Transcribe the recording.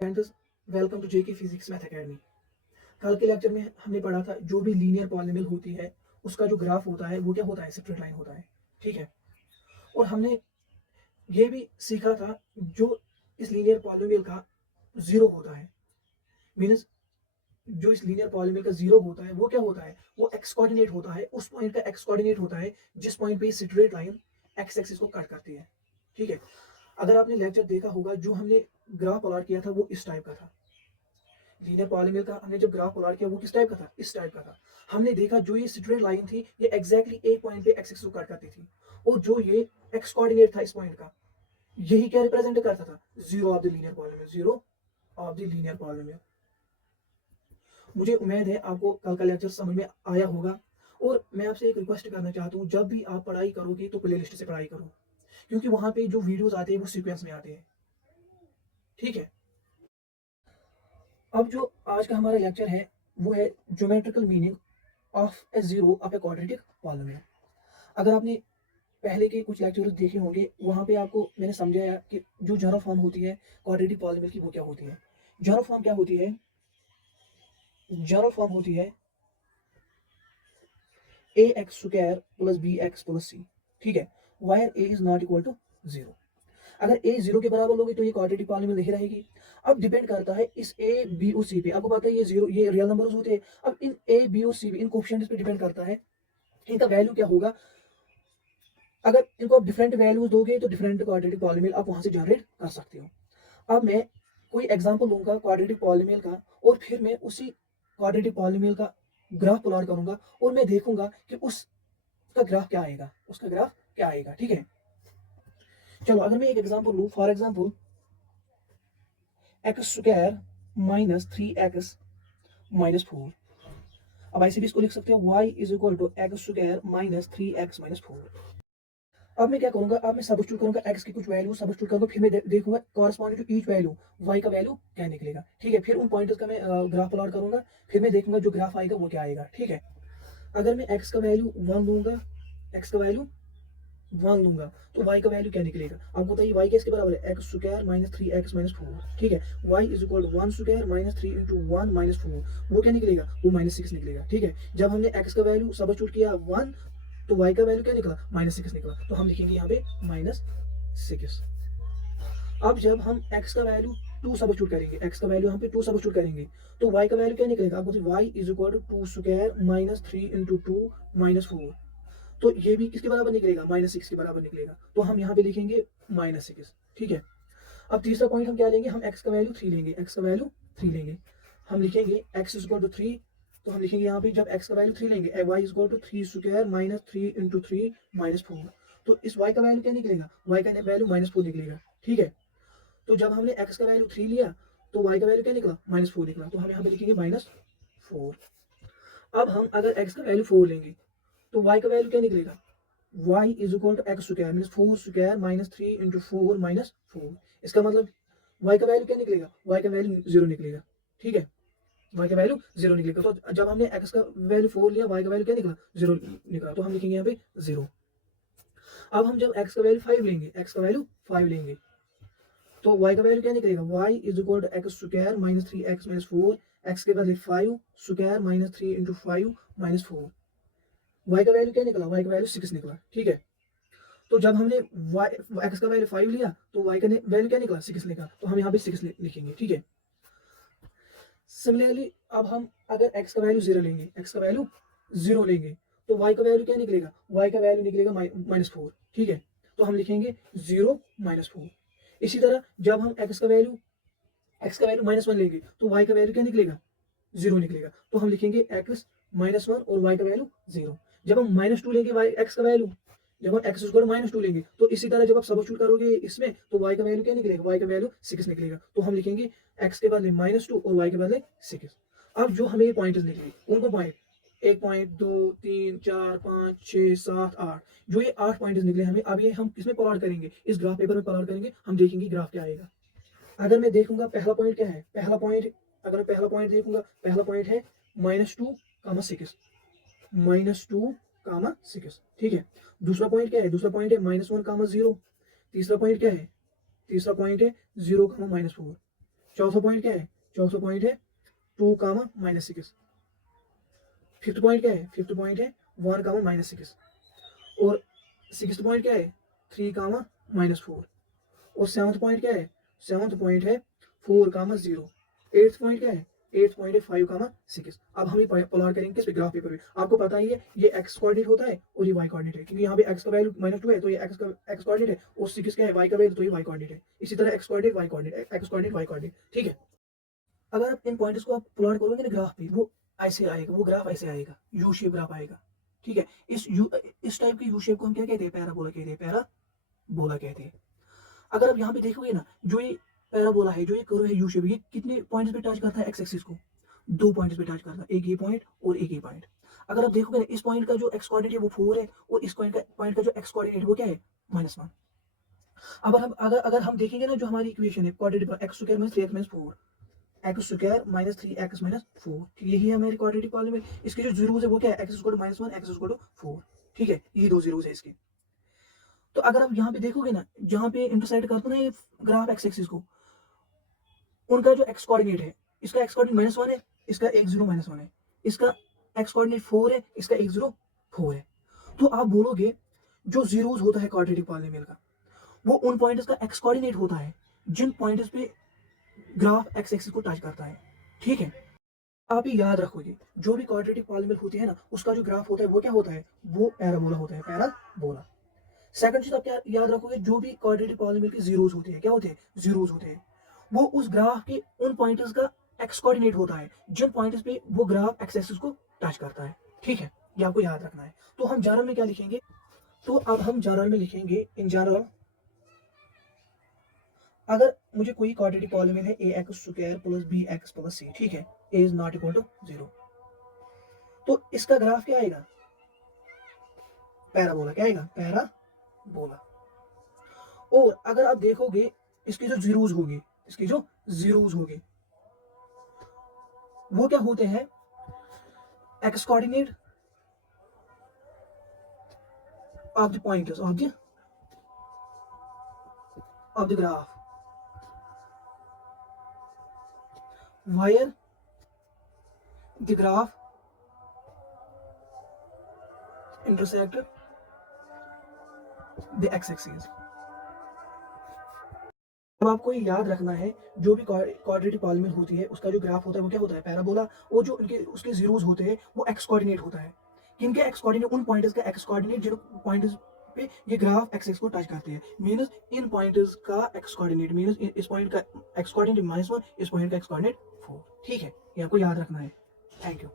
Friends, welcome to JK physics math academy. कल के lecture में हमने पढ़ा था जो भी लीनियर पॉलिनोमियल होती है उसका जो ग्राफ होता है वो क्या होता है, स्ट्रेट लाइन होता है। ठीक है। और हमने ये भी सीखा था जो इस लीनियर पॉलिनोमियल का जीरो होता है, मीन्स जो इस लीनियर पॉलिनोमियल का जीरो होता है वो क्या होता है, वो एक्स कोऑर्डिनेट होता है, उस पॉइंट का एक्स कोऑर्डिनेट होता है जिस पॉइंट पे स्ट्रेट लाइन एक्स एक्सिस को कट करती है। ठीक है। अगर आपने लेक्चर देखा होगा जो हमने ग्राफ प्लॉट किया था वो इस टाइप का था। लीनियर पॉलिनोमियल का हमने जब ग्राफ प्लॉट किया वो किस टाइप का था, इस टाइप का था। हमने देखा जो ये स्ट्रेट लाइन थी ये एग्जैक्टली एक पॉइंट पे एक्स एक्सिस को कट करती थी, और जो ये एक्स कोऑर्डिनेट था इस पॉइंट का, यही क्या रिप्रेजेंट करता था, zero of the linear polynomial, zero of the linear polynomial. मुझे उम्मीद है आपको कल का लेक्चर समझ में आया होगा। और मैं आपसे एक रिक्वेस्ट करना चाहता हूँ, जब भी आप पढ़ाई करोगे तो प्लेलिस्ट से पढ़ाई करो, क्योंकि वहां पे जो वीडियोस आते हैं वो सीक्वेंस में आते हैं। ठीक है। अब जो आज का हमारा लेक्चर है वो है geometrical meaning of A zero of a quadratic polynomial. अगर आपने पहले के कुछ लेक्चर्स देखे होंगे वहां पे आपको मैंने समझाया कि जो जनरल फॉर्म होती है क्वाड्रेटिक पॉलिनोमियल की वो क्या होती है। जनरल फॉर्म क्या होती है, जनरल फॉर्म होती है a x square plus b x plus c. ठीक है। Where a is not equal to zero. अगर ए जीरो के बराबर लोगे तो ये क्वाड्रेटिक पॉलिनोमियल नहीं रहेगी। अब डिपेंड करता है इस ए बी और सी पे। आपको पता है ये जीरो, ये रियल नंबर्स होते हैं। अब इन ए बी और सी पे, इन कोएफिशिएंट्स पे डिपेंड करता है इनका वैल्यू क्या होगा। अगर इनको आप डिफरेंट वैल्यूज दोगे तो डिफरेंट क्वाड्रेटिक पॉलिनोमियल आप वहां से जनरेट कर सकते हो। अब मैं कोई एग्जांपल लूंगा क्वाड्रेटिक पॉलिनोमियल का, और फिर मैं उसी क्वाड्रेटिक पॉलिनोमियल का ग्राफ प्लॉट करूंगा और मैं देखूंगा कि उसका ग्राफ क्या आएगा, उसका ग्राफ क्या आएगा। ठीक है। चलो अगर मैं एक एग्जांपल लूं, for example x square minus three x minus four. अब ऐसे भी इसको लिख सकते हो y is equal to x square minus three x minus four. अब मैं क्या करूंगा, अब मैं सब्स्टिट्यूट करूंगा x की कुछ वैल्यू सब्स्टिट्यूट करूंगा, फिर मैं देखूंगा corresponding to each value y का वैल्यू क्या निकलेगा। ठीक है। फिर उन पॉइंटर्स का मैं ग्राफ प्लॉट करूंगा, फिर मैं देखूंगा जो ग्राफ आएगा वो क्या आएगा। ठीक है। अगर मैं x का वैल्यू वन लूंगा, x का वैल्यू वन लूंगा तो y का वैल्यू क्या निकलेगा। आपको बताइए y किसके बराबर है, x square minus three x minus four. ठीक है। y is equal to one square minus three into one minus four, वो क्या निकलेगा, वो माइनस सिक्स निकलेगा। ठीक है। जब हमने x का वैल्यू सब्स्टिट्यूट किया वन तो y का वैल्यू क्या निकला, माइनस सिक्स निकला, तो हम लिखेंगे यहाँ पे माइनस सिक्स। अब जब हम x का वैल्यू टू सब्स्टिट्यूट करेंगे, x का वैल्यू यहाँ पे टू सब्स्टिट्यूट करेंगे तो y का वैल्यू क्या निकलेगा, आपको y is equal to two square minus three into two minus four. तो ये भी किसके बराबर निकलेगा, माइनस सिक्स के बराबर निकलेगा, तो हम यहाँ पे लिखेंगे माइनस सिक्स। ठीक है। अब तीसरा पॉइंट हम क्या लेंगे, हम x का वैल्यू थ्री लेंगे, x का वैल्यू थ्री लेंगे। हम लिखेंगे x is equal to three, तो हम लिखेंगे यहाँ पे जब x का वैल्यू थ्री लेंगे y is equal to three square minus three into three minus four. तो इस y का वैल्यू क्या निकलेगा, y का वैल्यू माइनस फोर निकलेगा। ठीक है। तो जब हमने x का वैल्यू थ्री लिया तो y का वैल्यू क्या निकला, माइनस फोर निकला, तो हम यहाँ पे लिखेंगे माइनस फोर। अब हम अगर x का वैल्यू फोर लेंगे तो y का वैल्यू क्या निकलेगा, y is equal to x square mean four square minus three into four minus four. इसका मतलब y का वैल्यू क्या निकलेगा, y का वैल्यू जीरो निकलेगा। ठीक है। y का वैल्यू जीरो निकलेगा। तो जब हमने x का वैल्यू फोर लिया y का वैल्यू क्या निकला, जीरो निकला, तो हम लिखेंगे यहाँ पे जीरो। अब हम जब x का वैल्यू फाइव लेंगे, x का वैल्यू फाइव लेंगे तो y का वैल्यू क्या निकलेगा, y is equal to x square minus three x minus four, x के बदले five square minus three into five minus four. y का वैल्यू क्या निकला, y का वैल्यू सिक्स निकला। ठीक है। तो जब हमने एक्स का वैल्यू फाइव लिया तो वाई का वैल्यू क्या निकला, सिक्स निकला, तो हम यहाँ पे सिक्स लिखेंगे। ठीक है। सिमिलरली अब हम अगर एक्स का वैल्यू जीरो लेंगे, एक्स का वैल्यू जीरो लेंगे तो वाई का वैल्यू क्या निकलेगा, वाई का वैल्यू निकलेगा माइनस फोर। ठीक है। तो हम लिखेंगे जीरो माइनस फोर। इसी तरह जब हम एक्स का वैल्यू माइनस वन लेंगे तो वाई का वैल्यू क्या निकलेगा, जीरो निकलेगा, तो हम लिखेंगे एक्स माइनस वन और वाई का वैल्यू जीरो। जब हम माइनस टू लेंगे वाई एक्स का वैल्यू, जब हम एक्स स्क्वायर माइनस टू लेंगे तो इसी तरह जब आप सब्स्टिट्यूट करोगे इसमें तो वाई का वैल्यू क्या निकलेगा, वाई का वैल्यू सिक्स निकलेगा, तो हम लिखेंगे एक्स के बदले माइनस टू और वाई के बदले सिक्स। अब जो हमें पॉइंट्स निकले उनको पॉइंट एक पॉइंट दो तीन चार पाँच छः सात आठ, जो ये आठ पॉइंट्स निकले हमें, अब ये हम किसमें प्लॉट करेंगे, इस ग्राफ पेपर में प्लॉट करेंगे, हम देखेंगे ग्राफ क्या आएगा। अगर मैं देखूंगा पहला पॉइंट क्या है, पहला पॉइंट, अगर मैं पहला पॉइंट देखूंगा, पहला पॉइंट है minus two comma six, minus two comma six. ठीक है। दूसरा पॉइंट क्या है, दूसरा पॉइंट है माइनस वन कामा जीरो। तीसरा पॉइंट क्या है, तीसरा पॉइंट है जीरो कामा माइनस फोर। चौथा पॉइंट क्या है? चौथा पॉइंट है 2 कामा माइनस 6। फिफ्थ पॉइंट क्या है? फिफ्थ पॉइंट है 1 कामा माइनस 6। और सिक्स्थ पॉइंट क्या है? 3 कामा माइनस 4। और सेवंथ पॉइंट क्या है? सेवंथ पॉइंट है 4 कामा 0। एट्थ पॉइंट क्या है? एट्थ पॉइंट है 5 कामा 6। अब हम ये प्लॉट करेंगे किस पे? ग्राफ पेपर पे। आपको पता ही है ये एक्स कोऑर्डिनेट होता है और ये वाई कोऑर्डिनेट है, क्योंकि यहाँ पे एक्स का वैल्यू -2 है तो ये एक्स का एक्स कोऑर्डिनेट है, और 6 क्या है? वाई का वैल्यू, तो ये वाई कोऑर्डिनेट है। इसी तरह x coordinate y coordinate, x coordinate y coordinate, ठीक है। अगर आप इन पॉइंट्स को आप प्लॉट करोगे ना ग्राफ पे, वो ऐसे आएगा, वो ग्राफ ऐसे आएगा, यू शेप ग्राफ आएगा, ठीक है। इस टाइप के यू शेप को हम क्या कहते हैं? पैराबोला कहते हैं, पैराबोला कहते हैं। अगर आप यहाँ पे देखोगे ना, जो ये पैराबोला है, जो ये कर्व है यू शेप, ये कितने पॉइंट्स पे टच करता है एक्स एक्सिस को? 2 पॉइंट्स पे टच करता है, एक ये पॉइंट और एक ये पॉइंट। अगर आप देखोगे ना, इस पॉइंट का जो एक्स कोऑर्डिनेट है वो 4 है, और इस पॉइंट का जो एक्स कोऑर्डिनेट है वो क्या है? -1। अब अगर हम देखेंगे ना, जो हमारी इक्वेशन है quadratic x square minus 3x minus 4, x square minus 3x minus 4, ठीक, यही है हमारी क्वाड्रेटिक पॉलीनॉमियल में। इसके जो जीरोस है वो क्या है? X equal to -1, x equal to 4, ठीक है, यही दो जीरोस है इसके। तो अगर आप यहाँ पे देखोगे ना, जहाँ पे इंटरसेक्ट करते हैं ना ये ग्राफ एक्स एक्सिस को, उनका जो एक्स कोऑर्डिनेट है, इसका एक्स कोऑर्डिनेट -1 है, इसका 1 0 -1 है, इसका एक्स कोऑर्डिनेट 4 है, इसका 1 0 4 है। तो आप बोलोगे जो जीरोस होता है क्वाड्रेटिक पॉलीनॉमियल का, वो उन पॉइंट्स का एक्स कोऑर्डिनेट होता है जिन पॉइंट्स पे ग्राफ एक्स एक्सिस को टच करता है, ठीक है। आप ये याद रखोगे, जो भी क्वाड्रेटिक पॉलीनॉमियल होती है ना, उसका जो ग्राफ होता है वो क्या होता है? वो पैराबोला होता है, पैराबोला। सेकंड चीज आप क्या याद रखोगे? जो भी क्वाड्रेटिक पॉलीनॉमियल के जीरोस होते हैं, क्या होते हैं? जीरोस होते हैं। वो उस ग्राफ के उन पॉइंट्स का एक्स कोऑर्डिनेट होता है जिन पॉइंट्स पे वो ग्राफ एक्स एक्सिस को टच करता है, ठीक है। ये आपको याद रखना है। तो हम जनरल में क्या लिखेंगे? तो अब हम जनरल में लिखेंगे, इन जनरल, अगर मुझे कोई क्वाड्रेटिक पॉलीनॉमियल है a x square plus b x plus c, ठीक है, a is not equal to 0, तो इसका ग्राफ क्या आएगा? पैराबोला। क्या आएगा? पैराबोला। और अगर आप देखोगे, इसके जो जीरोस होंगे, इसके जो जीरोस होंगे वो क्या होते हैं? X coordinate of the points of the graph where the graph intersect the x axis। अब आपको ये याद रखना है, जो भी क्वाड्रेटिक पॉलीनॉमियल होती है उसका जो ग्राफ होता है वो क्या होता है? पैराबोला। और जो उनके उसके जीरोस होते हैं वो एक्स कोऑर्डिनेट होता है। किनके एक्स कोऑर्डिनेट? उन पॉइंट्स का एक्स कोऑर्डिनेट जिन पॉइंट्स पे ये ग्राफ एक्स एक्स को टच करते हैं, मींस इन पॉइंट्स का एक्स कोऑर्डिनेट, मींस इस पॉइंट का एक्स कोऑर्डिनेट -1, इस पॉइंट का एक्स कोऑर्डिनेट 4, ठीक है। ये आपको याद रखना है। Thank you.